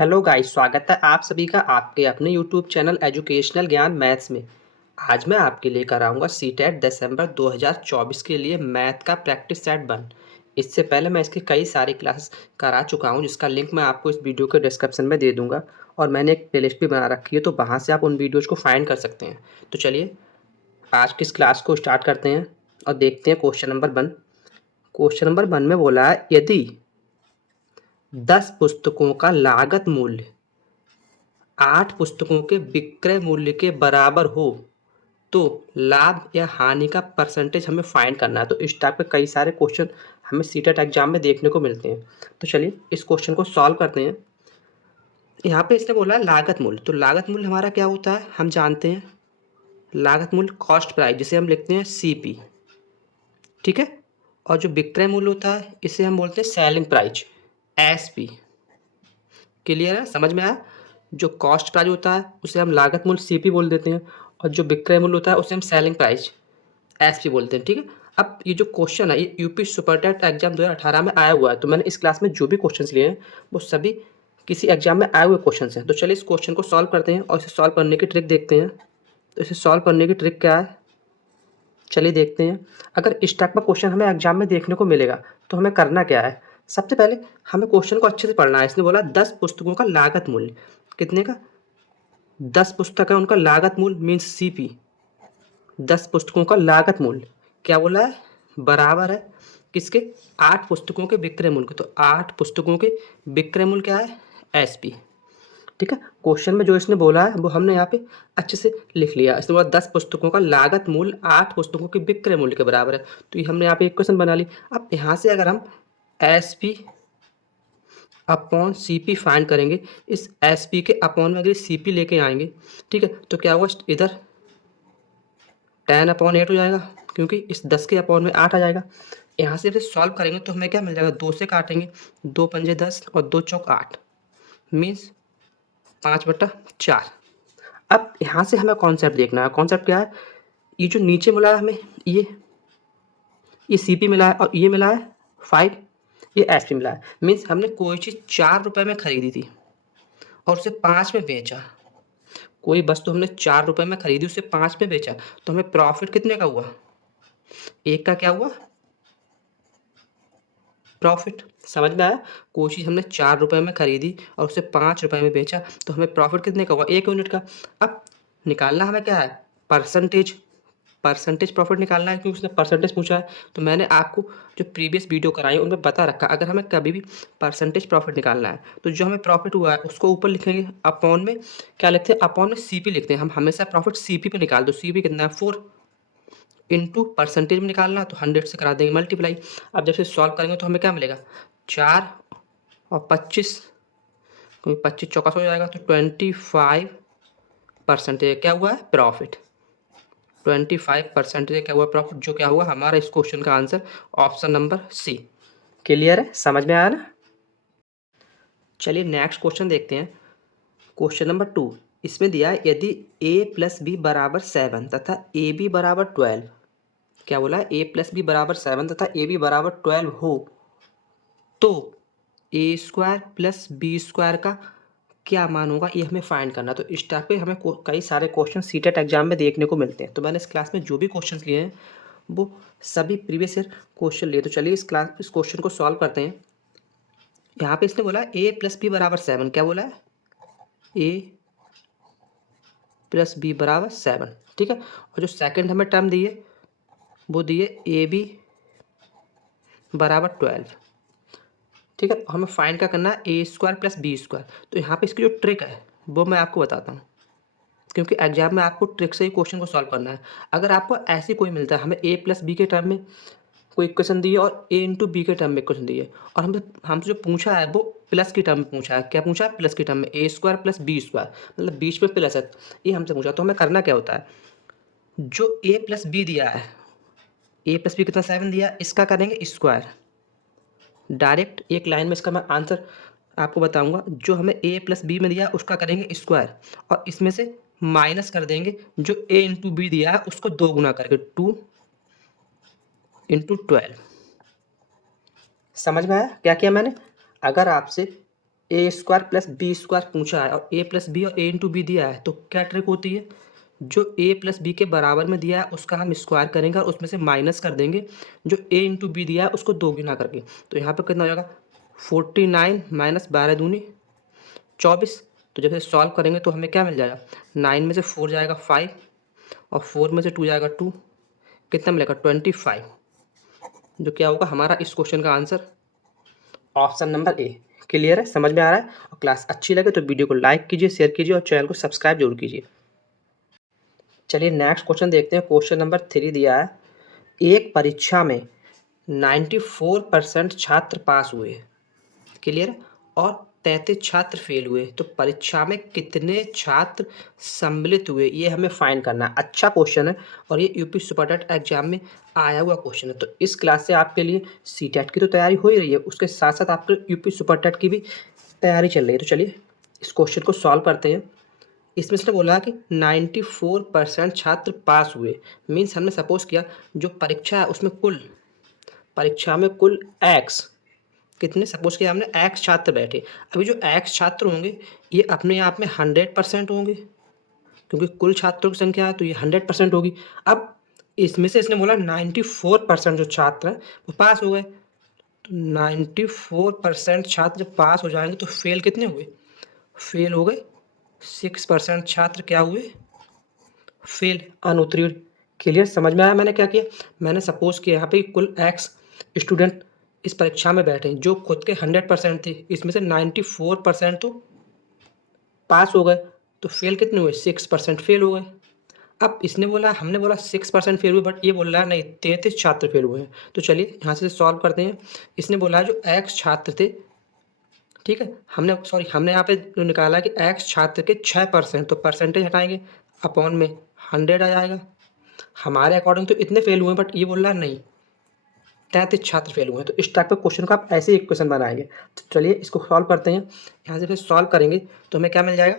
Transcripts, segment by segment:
Hello guys, स्वागत है आप सभी का आपके अपने यूट्यूब चैनल एजुकेशनल ज्ञान मैथ्स में। आज मैं आपके लिए कराऊंगा सीटेट दिसंबर 2024 के लिए मैथ का प्रैक्टिस सेट 1। इससे पहले मैं इसकी कई सारी क्लासेस करा चुका हूं, जिसका लिंक मैं आपको इस वीडियो के डिस्क्रिप्शन में दे दूंगा और मैंने एक प्लेलिस्ट भी बना रखी है, तो वहाँ से आप उन वीडियोज़ को फाइंड कर सकते हैं। तो चलिए आज की इस क्लास को स्टार्ट करते हैं और देखते हैं क्वेश्चन नंबर 1। क्वेश्चन नंबर 1 में बोला है, यदि 10 पुस्तकों का लागत मूल्य 8 पुस्तकों के विक्रय मूल्य के बराबर हो तो लाभ या हानि का परसेंटेज हमें फाइंड करना है। तो इस टाइप के कई सारे क्वेश्चन हमें सीटेट एग्जाम में देखने को मिलते हैं। तो चलिए इस क्वेश्चन को सॉल्व करते हैं। यहाँ पे इसने बोला है लागत मूल्य, तो लागत मूल्य हमारा क्या होता है हम जानते हैं। लागत मूल्य कॉस्ट प्राइस, जिसे हम लिखते हैं सीपी, ठीक है। और जो विक्रय मूल्य होता है इसे हम बोलते हैं सेलिंग प्राइस, एसपी। क्लियर है, समझ में आया। जो कॉस्ट प्राइस होता है उसे हम लागत मूल्य सीपी बोल देते हैं और जो विक्रय मूल्य होता है उसे हम सेलिंग प्राइस एसपी बोलते हैं, ठीक है। अब ये जो क्वेश्चन है ये यूपी सुपरटेट एग्जाम 2018 में आया हुआ है, तो मैंने इस क्लास में जो भी क्वेश्चन लिए हैं वो सभी किसी एग्जाम में आए हुए क्वेश्चन हैं। तो चलिए इस क्वेश्चन को सॉल्व करते हैं और इसे सॉल्व करने की ट्रिक देखते हैं। तो इसे सॉल्व करने की ट्रिक क्या है, चलिए देखते हैं। अगर इस टाइप का क्वेश्चन हमें एग्जाम में देखने को मिलेगा तो हमें करना क्या है। सबसे पहले हमें क्वेश्चन को अच्छे से पढ़ना है। इसने बोला 10 पुस्तकों का लागत मूल्य, कितने का, 10 पुस्तक है उनका लागत मूल्य मीन्स सीपी। 10 पुस्तकों का लागत मूल्य क्या बोला है, बराबर है किसके, 8 पुस्तकों के विक्रय मूल्य के। तो 8 पुस्तकों के विक्रय मूल्य क्या है, एसपी, ठीक है। क्वेश्चन में जो इसने बोला है वो हमने यहाँ पे अच्छे से लिख लिया। इसने बोला 10 पुस्तकों का लागत मूल्य 8 पुस्तकों के विक्रय मूल्य के बराबर है, तो ये हमने यहाँ पे इक्वेशन बना ली। अब यहाँ से अगर हम एसपी अपॉन सीपी फाइंड करेंगे, इस एसपी के अपॉन में अगर सीपी लेके आएंगे, ठीक है, तो क्या होगा, इधर 10/8 हो जाएगा, क्योंकि इस 10 के अपॉन में 8 आ जाएगा। यहाँ से फिर सॉल्व करेंगे तो हमें क्या मिल जाएगा, 2 से काटेंगे, 2 पंजे 10 और 2 चौक 8 मीन्स 5/4। अब यहाँ से हमें कॉन्सेप्ट देखना है। कॉन्सेप्ट क्या है, ये जो नीचे मिला है हमें, ये सीपी मिला है और ये मिला है 5, ये एसपी मिला है। मीन्स हमने कोई चीज़ 4 रुपये में खरीदी थी और उसे 5 में बेचा। कोई वस्तु हमने 4 रुपये में खरीदी, उसे 5 में बेचा, तो हमें प्रॉफिट कितने का हुआ, एक का क्या हुआ, प्रॉफिट। समझ में आया। कोई चीज़ हमने 4 रुपये में खरीदी और उसे 5 रुपये में बेचा, तो हमें प्रॉफिट कितने का हुआ, 1 यूनिट का। अब निकालना हमें क्या है, परसेंटेज। परसेंटेज प्रॉफिट निकालना है, क्योंकि उसने परसेंटेज पूछा है। तो मैंने आपको जो प्रीवियस वीडियो कराई है उनमें बता रखा, अगर हमें कभी भी परसेंटेज प्रॉफिट निकालना है तो जो हमें प्रॉफिट हुआ है उसको ऊपर लिखेंगे, अपॉन में क्या लिखते हैं, अपॉन में सीपी लिखते हैं। हम हमेशा प्रॉफिट सीपी पे निकाल दो। सीपी कितना है, 4, इंटू परसेंटेज में निकालना तो 100 से करा देंगे मल्टीप्लाई। अब जब से सॉल्व करेंगे तो हमें क्या मिलेगा, 4 और 25, क्योंकि 25 चौका हो जाएगा, तो 25% क्या हुआ है, प्रॉफिट। 25% क्या हुआ, प्रॉफिट, जो क्या हुआ हमारा इस क्वेश्चन का answer option number C. Clear है, समझ में आया ना। चलिए नेक्स्ट क्वेश्चन देखते हैं। क्वेश्चन नंबर 2, इसमें दिया है, यदि a+b बराबर 7 तथा ab बराबर 12, क्या बोला है, a+b बराबर 7 तथा ab बराबर 12 हो तो a² + b² का क्या मान होगा, ये हमें फाइंड करना। तो इस टाइप पे हमें कई सारे क्वेश्चन सीटेट एग्जाम में देखने को मिलते हैं। तो मैंने इस क्लास में जो भी क्वेश्चन लिए हैं वो सभी प्रीवियस ईयर क्वेश्चन लिए। तो चलिए इस क्वेश्चन को सॉल्व करते हैं। यहाँ पे इसने बोला a+b बराबर 7, क्या बोला है, a+b बराबर 7, ठीक है। और जो सेकंड हमें टर्म दी है वो दी है ab बराबर 12, ठीक है। हमें फाइंड क्या करना है, a² + b²। तो यहाँ पे इसकी जो ट्रिक है वो मैं आपको बताता हूँ, क्योंकि एग्जाम में आपको ट्रिक से ही क्वेश्चन को सॉल्व करना है। अगर आपको ऐसे कोई मिलता है, हमें a+b के टर्म में कोई इक्वेशन दी है और a×b के टर्म में इक्वेशन दी है, और हमसे जो पूछा है वो प्लस की टर्म में पूछा है। क्या पूछा है, प्लस की टर्म में, a² + b², मतलब बीच में प्लस है, ये हमसे पूछा। तो हमें करना क्या होता है, जो a+b दिया है, a+b कितना 7 दिया है, इसका करेंगे स्क्वायर। डायरेक्ट एक लाइन में इसका मैं आंसर आपको बताऊंगा। जो हमें a+b में दिया है उसका करेंगे स्क्वायर, और इसमें से माइनस कर देंगे जो a×b दिया है उसको 2 गुना करके, 2 × 12। समझ में आया क्या किया मैंने। अगर आपसे ए स्क्वायर प्लस बी स्क्वायर पूछा है और ए प्लस बी और ए इंटू बी दिया है, तो क्या ट्रिक होती है, जो ए प्लस बी के बराबर में दिया है उसका हम स्क्वायर करेंगे और उसमें से माइनस कर देंगे जो ए इंटू बी दिया है उसको 2 गुना करके। तो यहाँ पे कितना हो जाएगा 49 माइनस 12 दूनी 24। तो जब इसे सॉल्व करेंगे तो हमें क्या मिल जाएगा, 9 में से 4 जाएगा 5 और 4 में से 2 जाएगा 2, कितना मिलेगा 25, जो क्या होगा हमारा इस क्वेश्चन का answer option number A. Clear है, समझ में आ रहा है। और क्लास अच्छी लगे तो वीडियो को लाइक कीजिए, शेयर कीजिए और चैनल को सब्सक्राइब जरूर कीजिए। चलिए नेक्स्ट क्वेश्चन देखते हैं। क्वेश्चन नंबर 3 दिया है, एक परीक्षा में 94% छात्र पास हुए, क्लियर है, और 33 छात्र फेल हुए, तो परीक्षा में कितने छात्र सम्मिलित हुए, ये हमें फाइंड करना है। अच्छा क्वेश्चन है और ये यूपी सुपरटेट एग्जाम में आया हुआ क्वेश्चन है। तो इस क्लास से आपके लिए सीटेट की तो तैयारी हो ही रही है, उसके साथ साथ आपके यूपी सुपरटेट की भी तैयारी चल रही है। तो चलिए इस क्वेश्चन को सॉल्व करते हैं। इसमें से बोला कि 94% छात्र पास हुए, मीन्स हमने सपोज किया जो परीक्षा है उसमें परीक्षा में कुल एक्स कितने, सपोज किया हमने एक्स छात्र बैठे। अभी जो एक्स छात्र होंगे ये अपने आप में 100% होंगे, क्योंकि कुल छात्रों की संख्या है तो ये 100% होगी। अब इसमें से इसने बोला 94% जो छात्र हैं वो पास हो गए, तो 94% छात्र जब पास हो जाएंगे तो फेल कितने हुए, फेल हो गए 6% छात्र क्या हुए, फेल, अनुत्तीर्ण। क्लियर, समझ में आया मैंने क्या किया, मैंने सपोज किया यहाँ पे कुल एक्स स्टूडेंट इस परीक्षा में बैठे जो खुद के 100% थे, इसमें से 94% तो पास हो गए, तो फेल कितने हुए 6% फेल हो गए। अब इसने बोला, हमने बोला 6% फेल हुए, बट ये बोल रहा है नहीं 33 छात्र फेल हुए हैं। तो चलिए यहाँ से सॉल्व करते हैं। इसने बोला जो एक्स छात्र थे, ठीक है, हमने यहाँ पे जो निकाला कि एक्स छात्र के 6%, तो परसेंटेज हटाएंगे अपॉन में 100 आ जाएगा। हमारे अकॉर्डिंग तो इतने फेल हुए, बट ये बोल रहा है नहीं 33 छात्र फेल हुए हैं। तो इस टाइप के क्वेश्चन को आप ऐसे ही इक्वेशन बनाएंगे। तो चलिए इसको सॉल्व करते हैं। यहाँ से फिर सॉल्व करेंगे तो हमें क्या मिल जाएगा,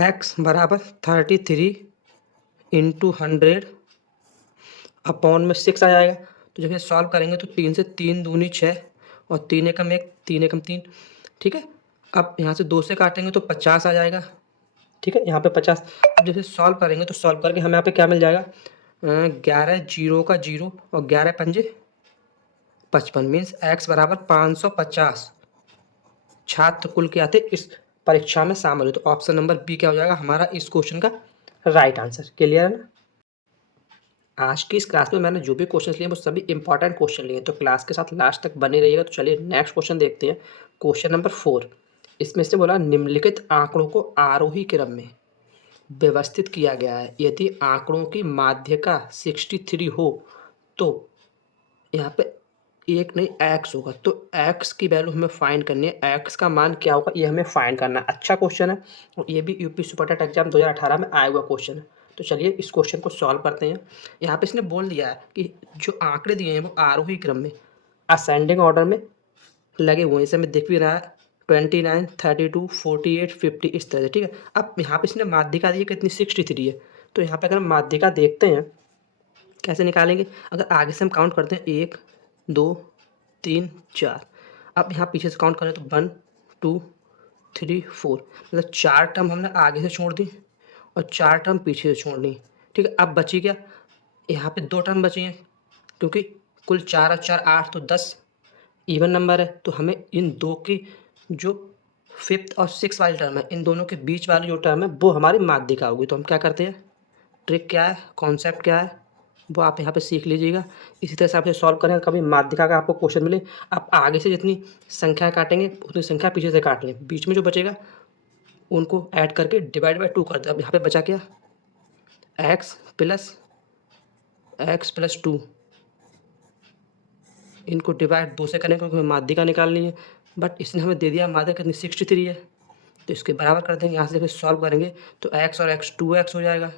x बराबर 33 इंटू 100 अपॉन में 6 आ जाएगा। तो जब ये सॉल्व करेंगे तो 3 से 3 दूनी 6 और 3 एकम 1, 3 एकम 3, ठीक है। अब यहाँ से 2 से काटेंगे तो 50 आ जाएगा, ठीक है, यहाँ पे 50। अब जैसे सॉल्व करेंगे तो सॉल्व करके हमें यहाँ पे क्या मिल जाएगा, 11 जीरो का 0 और 11 पंजे 55, मीन्स x बराबर 550 छात्र कुल के आते इस परीक्षा में शामिल हुए। तो ऑप्शन नंबर बी क्या हो जाएगा हमारा इस क्वेश्चन का राइट आंसर। क्लियर है ना। आज की इस क्लास में मैंने जो भी क्वेश्चन लिए वो सभी इंपॉर्टेंट क्वेश्चन लिए, तो क्लास के साथ लास्ट तक बने रहिएगा। तो चलिए नेक्स्ट क्वेश्चन देखते हैं। क्वेश्चन नंबर 4, इसमें से बोला निम्नलिखित आंकड़ों को आरोही क्रम में व्यवस्थित किया गया है, यदि आंकड़ों की माध्यिका 63 हो तो यहाँ पे एक नहीं एक्स होगा, तो एक्स की वैल्यू हमें फाइंड करनी है, एक्स का मान क्या होगा ये हमें फाइंड करना है। अच्छा क्वेश्चन है और ये भी यूपी सुपरटेट एग्जाम 2018 में आया हुआ क्वेश्चन है। तो चलिए इस क्वेश्चन को सॉल्व करते हैं। यहाँ पे इसने बोल दिया है कि जो आंकड़े दिए हैं वो आरोही क्रम में असेंडिंग ऑर्डर में लगे हुए हैं, इसे हमें दिख भी रहा है 29, 32, 48, 50 इस तरह से, ठीक है। अब यहाँ पे इसने माध्यिका दी है कितनी 63 है, तो यहाँ पे अगर हम माध्यिका देखते हैं कैसे निकालेंगे, अगर आगे से हम काउंट करते हैं 1 2 3 4, अब यहाँ पीछे से काउंट करें तो 1 2 3 4, मतलब 4 टर्म हमने आगे से छोड़ दी और 4 टर्म पीछे से छोड़ दी, ठीक है। अब बची क्या, यहाँ पे 2 टर्म बची हैं, क्योंकि कुल 4 और 4 8 तो 10 इवन नंबर है, तो हमें इन दो की जो 5th और 6th वाली टर्म है इन दोनों के बीच वाली जो टर्म है वो हमारी माध्यिका होगी। तो हम क्या करते हैं, ट्रिक क्या है, कॉन्सेप्ट क्या है, वो आप यहाँ पे सीख लीजिएगा। इसी तरह से आप सॉल्व करें, कभी माध्यिका का आपको क्वेश्चन मिले आप आगे से जितनी संख्या काटेंगे उतनी संख्या पीछे से काट लें, बीच में जो बचेगा उनको ऐड करके डिवाइड बाय 2 कर दें। अब यहाँ पे बचा क्या, x प्लस 2, इनको डिवाइड 2 से करें क्योंकि हमें माध्यिका निकालनी है, बट इसने हमें दे दिया माध्यिका कितनी 63 है, तो इसके बराबर कर देंगे। यहाँ से फिर सॉल्व करेंगे तो x और x 2x हो जाएगा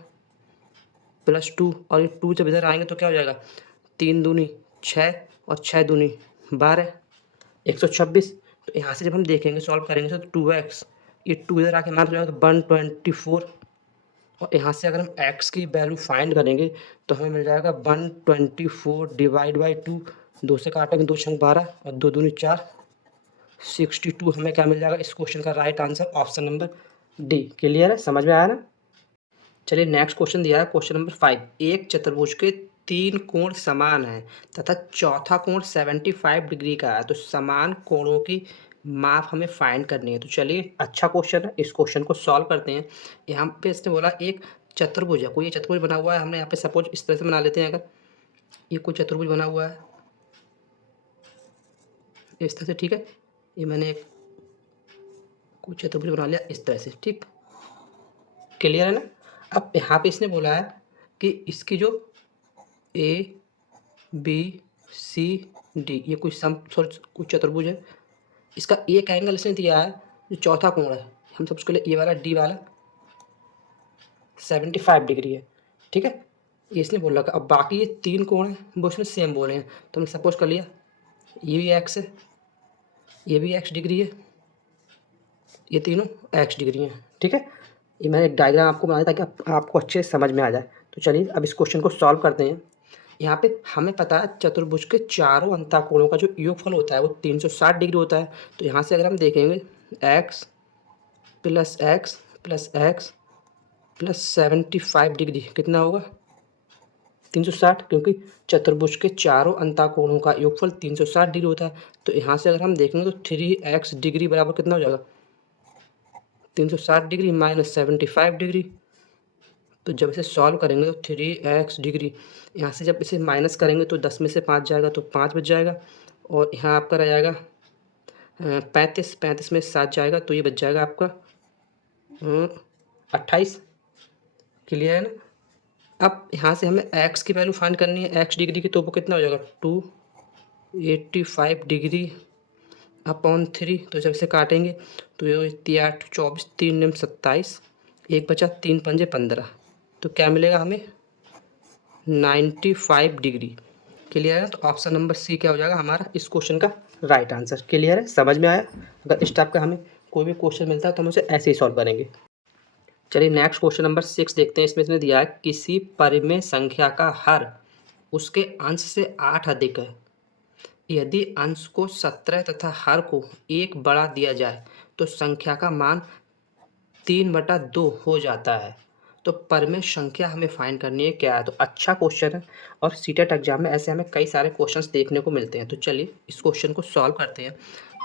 प्लस 2, और ये 2 जब इधर आएंगे तो क्या हो जाएगा 3 दूनी 6 और 6 दूनी 12, 126। तो यहाँ से जब हम देखेंगे सॉल्व करेंगे तो 2x, ये 2 इधर आके हमारा हो जाएगा 124, और यहाँ से अगर हम x की वैल्यू फाइंड करेंगे तो हमें मिल जाएगा 124 डिवाइड बाई 2, 2 से काटेंगे 2 छंग 12 और 2 दूनी 4 62 हमें क्या मिल जाएगा? इस क्वेश्चन का right answer option number D. Clear है? समझ में आया ना? चलिए नेक्स्ट क्वेश्चन दिया है क्वेश्चन नंबर 5। एक चतुर्भुज के 3 कोण समान हैं तथा चौथा कोण 75 डिग्री का है, तो समान कोणों की माप हमें फाइंड करनी है। तो चलिए अच्छा क्वेश्चन है, इस क्वेश्चन को सॉल्व करते हैं। यहाँ पे इसने बोला एक चतुर्भुज है, कोई ये चतुर्भुज बना हुआ है, हमने यहाँ पे सपोज इस तरह से बना लेते हैं। अगर ये कोई चतुर्भुज बना हुआ है इस तरह से, ठीक है, ये मैंने एक कोई चतुर्भुज बना लिया इस तरह से, ठीक, क्लियर है ना? अब यहाँ पे इसने बोला है कि इसकी जो ए बी सी डी ये कोई कुछ चतुर्भुज है, इसका एक एंगल इसने दिया है जो चौथा कोण है, हम सब उसके लिए ए वाला डी वाला 75 डिग्री है, ठीक है, ये इसने बोल रखा। अब बाकी ये 3 कोण है वो इसने सेम बोले हैं, तो हमने सपोज कर लिया ये भी एक्स है, ये भी एक्स डिग्री है, ये तीनों एक्स डिग्री हैं, ठीक है। ये मैंने एक डायग्राम आपको बनाया ताकि आपको अच्छे से समझ में आ जाए। तो चलिए अब इस क्वेश्चन को सॉल्व करते हैं। यहाँ पे हमें पता है चतुर्भुज के चारों अंतःकोणों का जो योगफल होता है वो 360 डिग्री होता है। तो यहाँ से अगर हम देखेंगे x plus x plus x plus 75 degree कितना होगा? 360, क्योंकि चतुर्भुज के चारों अंतःकोणों का योगफल 360 डिग्री होता है। तो यहाँ से अगर हम देखेंगे तो 3x डिग्री बराबर कितना हो जाएगा? 360 डिग्री माइनस 75 डिग्री। तो जब इसे सॉल्व करेंगे तो 3x डिग्री, यहाँ से जब इसे माइनस करेंगे तो 10 में से 5 जाएगा तो 5 बच जाएगा, और यहाँ आपका रह जाएगा 35 में 7 जाएगा तो ये बच जाएगा आपका 28। क्लियर है ना? अब यहाँ से हमें x की वैल्यू फाइंड करनी है, x डिग्री की, तो वो कितना हो जाएगा 285 डिग्री अपॉन 3। तो जब इसे काटेंगे तो ये 8 24 3 निम 27, एक बचा 3 पंजे 15, तो क्या मिलेगा हमें? 95 डिग्री। क्लियर है? तो ऑप्शन नंबर सी क्या हो जाएगा हमारा इस क्वेश्चन का राइट आंसर। क्लियर है? समझ में आया? अगर इस टाइप का हमें कोई भी क्वेश्चन मिलता है तो हम उसे ऐसे ही सॉल्व करेंगे। चलिए नेक्स्ट क्वेश्चन नंबर 6 देखते हैं। इसमें इसने दिया है किसी परिमेय संख्या का हर उसके अंश से 8 अधिक है, यदि अंश को 17 तथा हर को 1 बढ़ा दिया जाए तो संख्या का मान 3/2 हो जाता है। तो परिमेय संख्या हमें फाइंड करनी है क्या है। तो अच्छा क्वेश्चन है, और सीटेट एग्जाम में ऐसे हमें कई सारे क्वेश्चंस देखने को मिलते हैं। तो चलिए इस क्वेश्चन को सॉल्व करते हैं।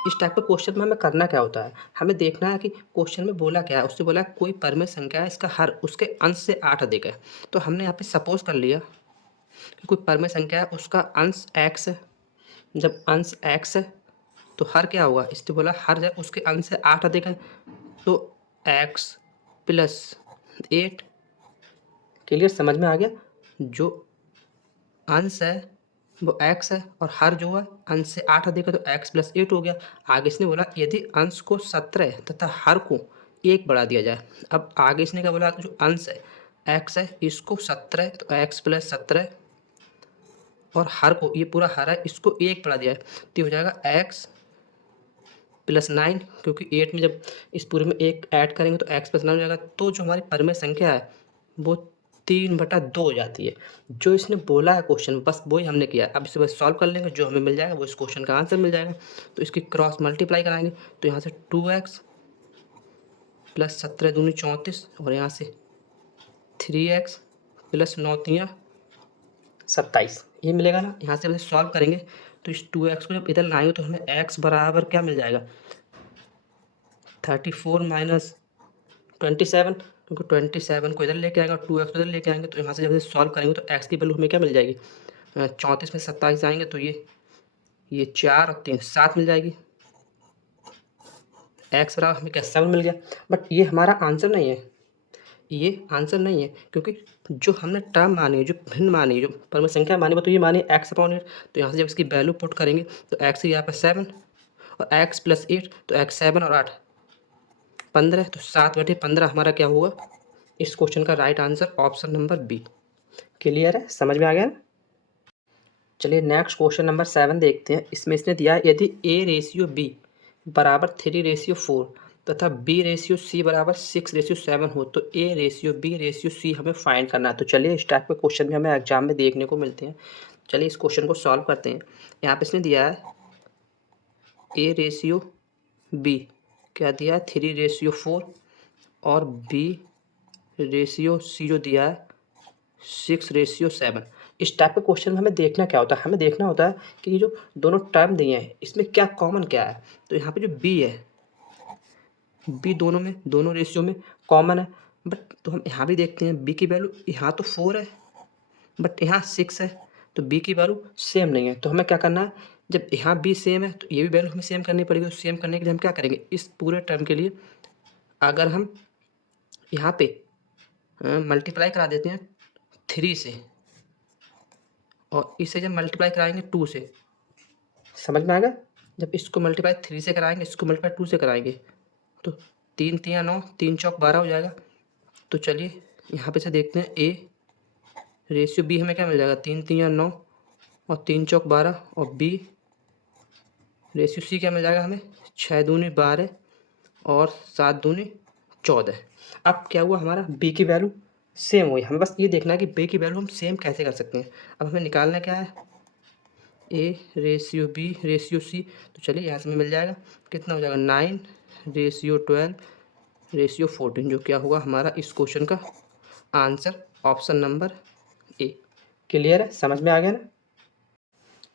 इस टाइप के क्वेश्चन में हमें करना क्या होता है, हमें देखना है कि क्वेश्चन में बोला क्या है। उससे बोला है कोई परिमेय संख्या है, इसका हर उसके अंश से 8 अधिक है। तो हमने यहाँ पे सपोज कर लिया कि कोई परिमेय संख्या है, उसका अंश x है। जब अंश x है तो हर क्या होगा, इससे बोला हर जब उसके अंश से 8 अधिक है तो x प्लस 8। क्लियर? समझ में आ गया? जो अंश है वो x है और हर जो है अंश से 8 अधिक है तो x प्लस 8 हो गया। आगे इसने बोला यदि अंश को 17 तथा हर को 1 बढ़ा दिया जाए। अब आगे इसने क्या बोला, जो अंश है x है इसको 17 तो x प्लस 17, और हर को, ये पूरा हर है, इसको 1 बढ़ा दिया है तो हो जाएगा x प्लस 9, क्योंकि 8 में जब इस पूरे में 1 ऐड करेंगे तो x प्लस 9 हो जाएगा। तो जो हमारी परिमेय संख्या है वो 3/2 हो जाती है। जो इसने बोला है क्वेश्चन बस वही हमने किया है। अब इसे बस सॉल्व कर लेंगे, जो हमें मिल जाएगा वो इस क्वेश्चन का आंसर मिल जाएगा। तो इसकी क्रॉस मल्टीप्लाई कराएंगे तो यहाँ से 2x प्लस 17 दूनी 34, और यहाँ से 3x प्लस 9 3 27, ये मिलेगा ना। यहाँ से बस सॉल्व करेंगे तो इस 2x को जब इधर लाएंगे तो हमें x बराबर क्या मिल जाएगा, 34 माइनस 27, क्योंकि 27 को इधर लेके आएंगे और 2x को इधर लेके आएंगे तो यहाँ से जब इसे सॉल्व करेंगे तो x की वैल्यू हमें क्या मिल जाएगी, 34 में 27 आएंगे तो ये 4 और 3 7 मिल जाएगी। x बराबर हमें क्या 7 मिल गया। बट ये हमारा आंसर नहीं है, ये आंसर नहीं है, क्योंकि जो हमने टर्म मानी है, जो भिन्न मानी है, जो परिमेय संख्या मानी वो तो ये मानी x/8। तो यहाँ से जब इसकी वैल्यू पुट करेंगे तो x यहाँ पर 7 और x प्लस 8, तो x 7 और 8 15, तो 7/15 हमारा क्या होगा इस क्वेश्चन का right answer option number B. Clear है? समझ में आ गया ना? चलिए नेक्स्ट क्वेश्चन नंबर 7 देखते हैं। इसमें इसने दिया है यदि a/b बराबर 3/4 तथा b/c बराबर 6/7 हो तो a/b/c हमें फाइंड करना है। तो चलिए इस टाइप के क्वेश्चन भी हमें एग्जाम में देखने को मिलते हैं। चलिए इस क्वेश्चन को सॉल्व करते हैं। यहाँ पे इसने दिया है a/b बी क्या दिया है 3:4 और बी रेशियो सी जो दिया है 6:7। इस टाइप के क्वेश्चन में हमें देखना क्या होता है, हमें देखना होता है कि ये जो दोनों टर्म दिए हैं इसमें क्या कॉमन क्या है। तो यहाँ पे जो बी है, बी दोनों में, दोनों रेशियो में कॉमन है। बट तो हम यहाँ भी देखते हैं बी की वैल्यू यहाँ तो 4 है बट यहाँ 6 है, तो बी की वैल्यू सेम नहीं है। तो हमें क्या करना है, जब यहाँ बी सेम है तो ये भी वैल्यू हमें सेम करनी पड़ेगी। तो सेम करने के लिए हम क्या करेंगे, इस पूरे टर्म के लिए अगर हम यहाँ पे मल्टीप्लाई करा देते हैं 3 से और इसे जब मल्टीप्लाई कराएंगे 2 से, समझ में आएगा। जब इसको मल्टीप्लाई 3 से कराएंगे, इसको मल्टीप्लाई 2 से कराएंगे तो 3 3 9, 3 चौक 12 हो जाएगा। तो चलिए यहाँ पे से देखते हैं ए रेशियो बी हमें क्या मिल जाएगा 3 3 9 और 3 चौक 12 और बी रेशियो सी क्या मिल जाएगा हमें 6 दूनी 12 और 7 दूनी 14। अब क्या हुआ, हमारा बी की वैल्यू सेम हुई। हमें बस ये देखना है कि बी की वैल्यू हम सेम कैसे कर सकते हैं। अब हमें निकालना क्या है, A ratio B ratio C. तो चलिए यहाँ से हमें मिल जाएगा, कितना हो जाएगा 9 रेशियो 12 रेशियो 14, जो क्या होगा हमारा इस क्वेश्चन का answer option number A. Clear है, समझ में आ गया ना।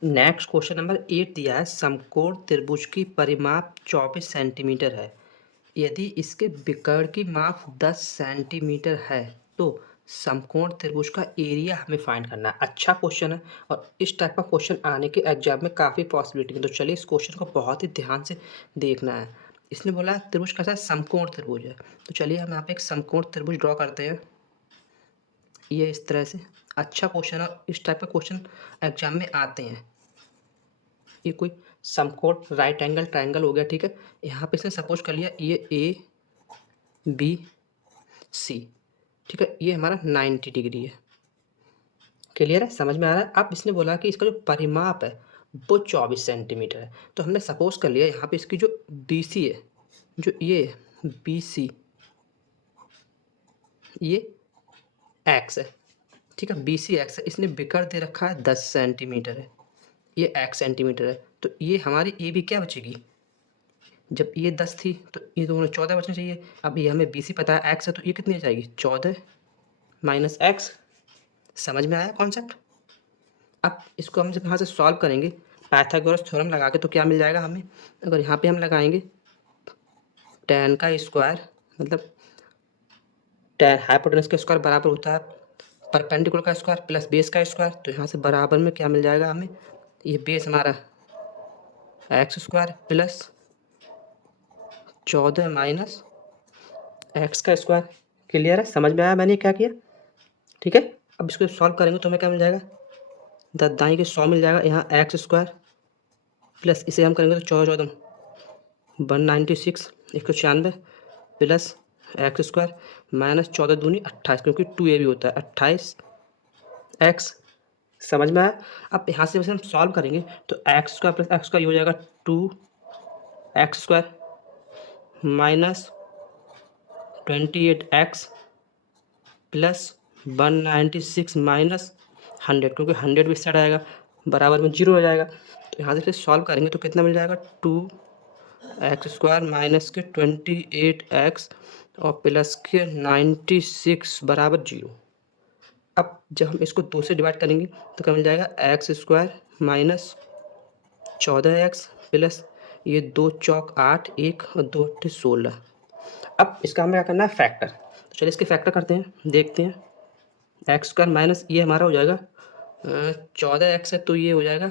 नेक्स्ट क्वेश्चन नंबर 8 दिया है, समकोण त्रिभुज की परिमाप 24 सेंटीमीटर है। यदि इसके विकर्ण की माप 10 सेंटीमीटर है तो समकोण त्रिभुज का एरिया हमें फाइंड करना है। अच्छा क्वेश्चन है और इस टाइप का क्वेश्चन आने के एग्जाम में काफ़ी पॉसिबिलिटी है। तो चलिए इस क्वेश्चन को बहुत ही ध्यान से देखना है। इसने बोला त्रिभुज कैसा है, समकोण त्रिभुज है। तो चलिए हम यहाँ पे एक समकोण त्रिभुज ड्रॉ करते हैं, ये इस तरह से। अच्छा क्वेश्चन है, इस टाइप का क्वेश्चन एग्जाम में आते हैं। ये कोई समकोण राइट एंगल ट्रायंगल हो गया, ठीक है। यहाँ पे इसने सपोज कर लिया ये ए बी सी, ठीक है, ये हमारा 90 डिग्री है। क्लियर है, समझ में आ रहा है। अब इसने बोला कि इसका जो परिमाप है वो 24 सेंटीमीटर है। तो हमने सपोज कर लिया यहाँ पे इसकी जो बी सी है, जो ये बी सी, ये एक्स है, ठीक है, बी सी एक्स है। इसने विकर्ण दे रखा है 10 सेंटीमीटर है, ये एक्स सेंटीमीटर है। तो ये हमारी ए बी क्या बचेगी, जब ये 10 थी तो ये दोनों 14 बचने चाहिए। अब ये हमें बी सी पता है एक्स है, तो ये कितनी आ जाएगी 14 माइनस एक्स। समझ में आया कॉन्सेप्ट। अब इसको हम जब यहाँ से सॉल्व करेंगे पाइथागोरस थ्योरम लगा के, तो क्या मिल जाएगा हमें, अगर यहाँ पे हम लगाएंगे tan का स्क्वायर, मतलब tan हाइपोटेनस का स्क्वायर बराबर होता है परपेंडिकुलर का स्क्वायर प्लस बेस का स्क्वायर। तो यहाँ से बराबर में क्या मिल जाएगा हमें, ये बेस हमारा x square plus 14 minus x का स्क्वायर। क्लियर है, समझ में आया मैंने क्या किया, ठीक है। अब इसको सॉल्व करेंगे तो हमें क्या मिल जाएगा, दाएं के 100 मिल जाएगा, यहाँ एक्स स्क्वायर प्लस इसे हम करेंगे तो 14 196 196 प्लस एक्स स्क्वायर माइनस 14 दूनी 28, क्योंकि 2a भी होता है 28 एक्स। समझ में आया। अब यहाँ से वैसे हम सॉल्व करेंगे तो x square plus x square ये हो जाएगा 2 x square minus 28 x plus 196 minus 100, क्योंकि 100 भी इस साइड आएगा बराबर में 0 हो जाएगा। तो यहाँ से फिर सॉल्व करेंगे तो कितना मिल जाएगा 2 एक्स स्क्वायर माइनस के 28 एक्स और प्लस के 96 बराबर 0। अब जब हम इसको 2 से डिवाइड करेंगे तो क्या मिल जाएगा x square minus 14 x plus ये 2 चौक 8 1 और 2 8 16। अब इसका हमें क्या करना है फैक्टर। तो चलिए इसके फैक्टर करते हैं, देखते हैं। एक्स स्क्वायर माइनस ये हमारा हो जाएगा 14 एक्स है तो ये हो जाएगा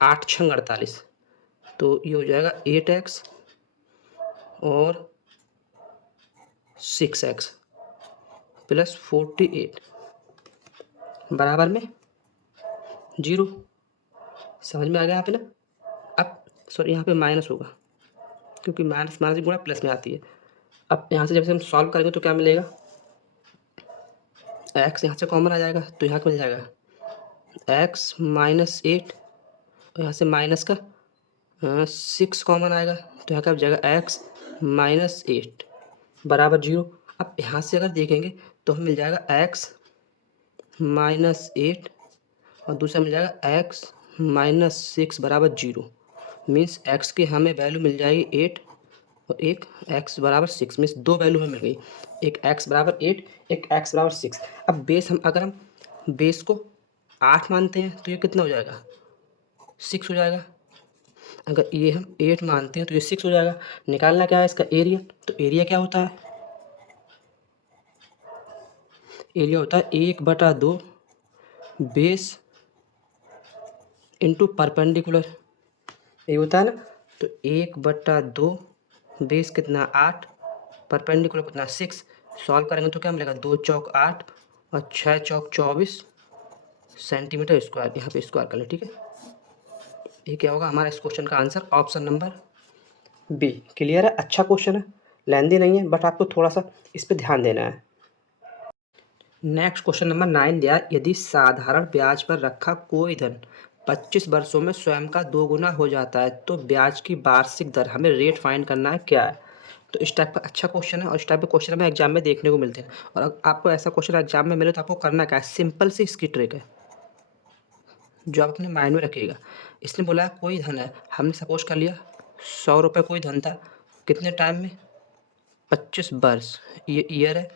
8 छंग 48, तो ये हो जाएगा 8 एक्स और 6 एक्स प्लस 48 बराबर में 0। समझ में आ गया यहाँ पे ना। अब सॉरी यहाँ पे माइनस होगा, क्योंकि माइनस माइनस गुणा प्लस में आती है। अब यहाँ से जब से हम सॉल्व करेंगे तो क्या मिलेगा, एक्स यहाँ से कॉमन आ जाएगा तो यहाँ क्या मिल जाएगा एक्स माइनस 8, यहाँ से माइनस का 6 कॉमन आएगा तो यहाँ क्या हो जाएगा एक्स माइनस 8 बराबर 0। अब यहाँ से अगर देखेंगे तो हमें मिल जाएगा एक्स माइनस 8 और दूसरा मिल जाएगा एक्स माइनस 6 बराबर 0। मीन्स एक्स की हमें वैल्यू मिल जाएगी 8 और एक एक्स बराबर 6, मीन्स दो वैल्यू हमें मिल गई, एक एक्स बराबर 8, एक एक्स बराबर 6। अब बेस अगर हम बेस को 8 मानते हैं तो ये कितना हो जाएगा, 6 हो जाएगा। अगर ये हम 8 मानते हैं तो ये 6 हो जाएगा। निकालना क्या है इसका एरिया, तो एरिया क्या होता है, एरिया होता है 1/2 बेस इंटू परपेंडिकुलर, ये होता है ना। तो 1/2 बेस कितना 8, परपेंडिकुलर कितना 6। सॉल्व करेंगे तो क्या मिलेगा, 2 चौक 8 और 6 चौक 24 सेंटीमीटर स्क्वायर। यहाँ पे स्क्वायर कर ले, ठीक है। ये क्या होगा हमारा इस क्वेश्चन का answer, option number B. Clear है, अच्छा क्वेश्चन है, लेंदी नहीं है, बट आपको थोड़ा सा इस पर ध्यान देना है। नेक्स्ट क्वेश्चन नंबर 9 दिया, यदि साधारण ब्याज पर रखा कोई धन 25 वर्षों में स्वयं का 2 गुना हो जाता है तो ब्याज की वार्षिक दर, हमें रेट फाइंड करना है, क्या है। तो इस टाइप का अच्छा क्वेश्चन है और इस टाइप के क्वेश्चन हमें एग्जाम में देखने को मिलते हैं। और अगर आपको ऐसा क्वेश्चन एग्जाम में मिले तो आपको करना क्या है, सिंपल सी इसकी ट्रिक है जो आप अपने माइंड में रखिएगा। इसने बोला कोई धन है, हमने सपोज कर लिया 100 रुपये कोई धन था, कितने टाइम में, 25 वर्ष, ये ईयर है,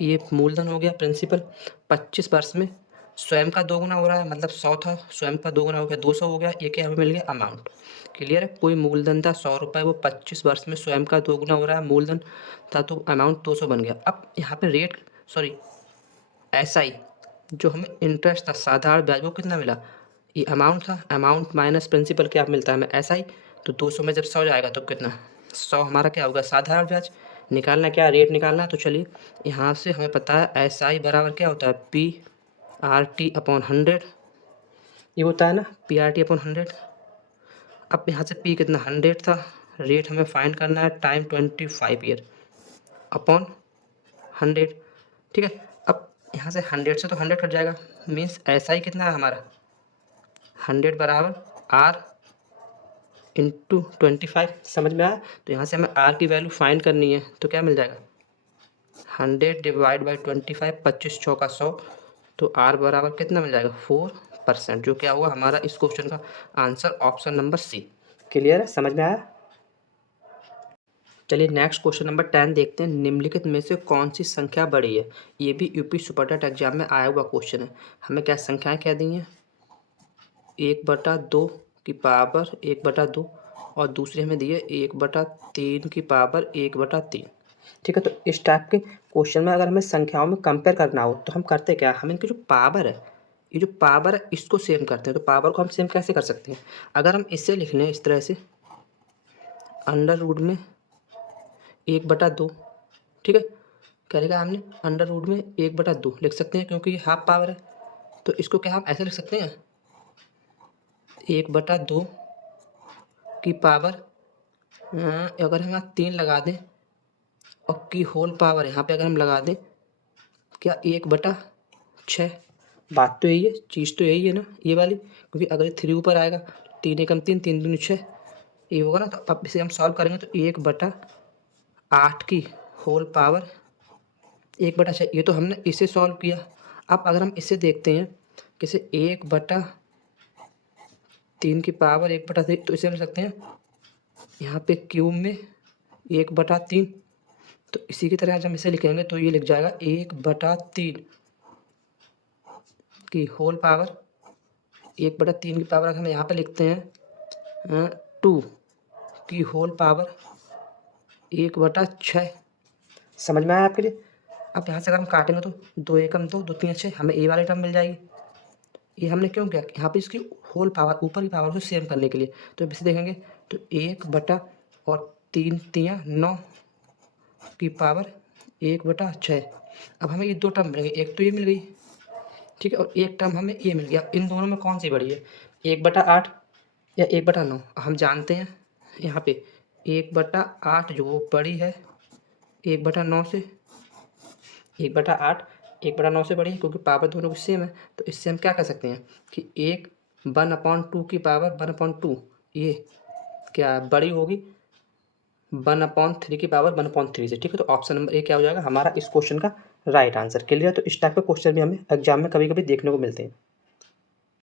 ये मूलधन हो गया प्रिंसिपल। 25 वर्ष में स्वयं का 2 गुना हो रहा है, मतलब 100 था, स्वयं का 2 गुना हो गया 200 हो गया, ये क्या हमें मिल गया अमाउंट। क्लियर है, कोई मूलधन था 100 रुपये, वो 25 वर्ष में स्वयं का 2 गुना हो रहा है, मूलधन था तो अमाउंट 200 बन गया। अब यहाँ पे रेट सॉरी एसआई जो हमें इंटरेस्ट था साधारण ब्याज वो कितना मिला, ये अमाउंट था, अमाउंट माइनस प्रिंसिपल क्या मिलता है हमें एसआई। तो 200 में जब 100 जाएगा तो कितना, 100 हमारा क्या होगा साधारण ब्याज। निकालना क्या, रेट निकालना। तो चलिए यहाँ से हमें पता है एसआई बराबर क्या होता है, पी आर टी अपॉन 100, ये होता है ना पी आर टी अपॉन 100। अब यहाँ से पी कितना 100 था, रेट हमें फाइंड करना है टाइम 25 ईयर अपॉन 100, ठीक है। अब यहाँ से 100 से तो 100 कट जाएगा, मीन्स ऐसा ही कितना है हमारा 100 बराबर आर इंटू 25, समझ में आया। तो यहाँ से हमें आर की वैल्यू फाइंड करनी है तो क्या मिल जाएगा 100 डिवाइड बाई 25, 25 चौका 100, तो आर बराबर कितना मिल जाएगा 4%, जो क्या हुआ हमारा इस क्वेश्चन का answer, option number C. Clear है, समझ में आया। चलिए नेक्स्ट क्वेश्चन नंबर 10 देखते हैं, निम्नलिखित में से कौन सी संख्या बड़ी है। ये भी यूपी सुपरटेट एग्जाम में आया हुआ क्वेश्चन है। हमें क्या संख्याएं क्या दी हैं, 1/2 की पावर 1/2 और दूसरी हमें दी है 1/3 की पावर 1/3, ठीक है। तो इस टाइप के क्वेश्चन में अगर हमें संख्याओं में कंपेयर करना हो तो हम करते क्या, हम इनकी जो पावर है, ये जो पावर है इसको सेम करते हैं। तो पावर को हम सेम कैसे कर सकते हैं, अगर हम इसे लिख लें इस तरह से अंडर रूट में 1/2, ठीक है। क्या लिखा हमने, अंडर रूट में 1/2 लिख सकते हैं क्योंकि ये हाफ पावर है। तो इसको क्या हम ऐसे लिख सकते हैं 1/2 की पावर अगर हम यहाँ 3 लगा दें और की होल पावर यहाँ पे अगर हम लगा दें क्या 1/6, बात तो यही है, चीज़ तो यही है ना ये वाली, क्योंकि अगर ये 3 ऊपर आएगा 3 एकम 3, 3 दूनी 6, ये होगा ना। तो अब इसे हम सॉल्व करेंगे तो 1/8 की होल पावर 1/6, ये तो हमने इसे सॉल्व किया। अब अगर हम इसे देखते हैं किसे 1/3 की पावर 1/3, तो इसे हम लिख सकते हैं यहाँ पे क्यूब में 1/3। तो इसी की तरह आज हम इसे लिखेंगे तो ये लिख जाएगा 1/3 की होल पावर 1/3 की पावर अगर हम यहाँ पे लिखते हैं 2 की होल पावर 1/6, समझ में आया आपके लिए। अब यहाँ से अगर हम काटेंगे तो 2 एकम 2, 2 3 6, हमें ए वाली टर्म मिल जाएगी। ये हमने क्यों किया, यहाँ पे इसकी होल पावर ऊपर की पावर को सेम करने के लिए। तो इसे देखेंगे तो 1 और 3 तियाँ 9 की पावर 1/6। अब हमें ये 2 टर्म मिल गई, एक तो ये मिल गई, ठीक है, और एक टर्म हमें ये मिल गया। इन दोनों में कौन सी बड़ी है, 1/8 या 1/9। हम जानते हैं यहाँ पे 1/8 जो वो बड़ी है 1/9 से, 1/8 1/9 से बड़ी है क्योंकि पावर दोनों की सेम है। तो इससे हम क्या कर सकते हैं कि 1/2 की पावर 1/2 ये क्या बड़ी होगी 1/3 की पावर 1/3 से, ठीक है। तो ऑप्शन नंबर ए क्या हो जाएगा हमारा इस क्वेश्चन का राइट आंसर। क्लियर। तो इस टाइप के क्वेश्चन भी हमें एग्जाम में कभी कभी देखने को मिलते हैं।